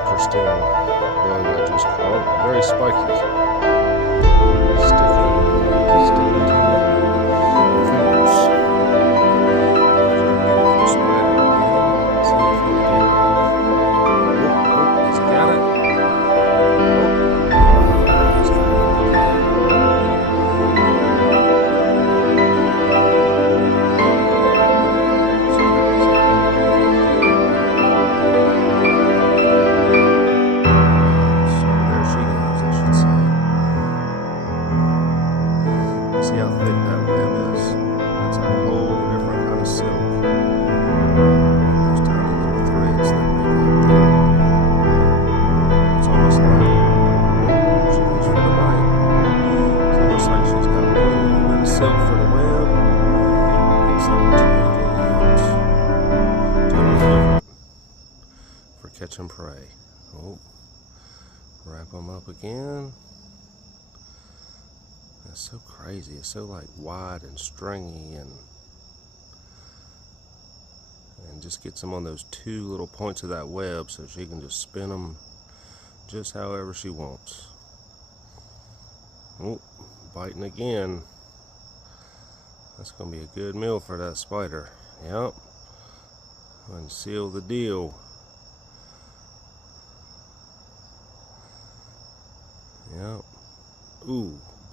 interesting bug I just caught. Very spiky. Sticking to my fingers. Beautiful spider again. Let's see if he'll get it. Oh, he's got it. He's got it again. See how thick that web is? It's a whole different kind of silk. Those tiny little threads that make up that. It's almost like, oh, she goes for the bite. It's almost like she's got a little bit of silk for the web and something totally different for catching prey. Oh, wrap them up again. It's so crazy. It's so like wide and stringy and just gets them on those two little points of that web so she can just spin them just however she wants. Oh, biting again. That's gonna be a good meal for that spider. Yep. And seal the deal. Yep. Ooh.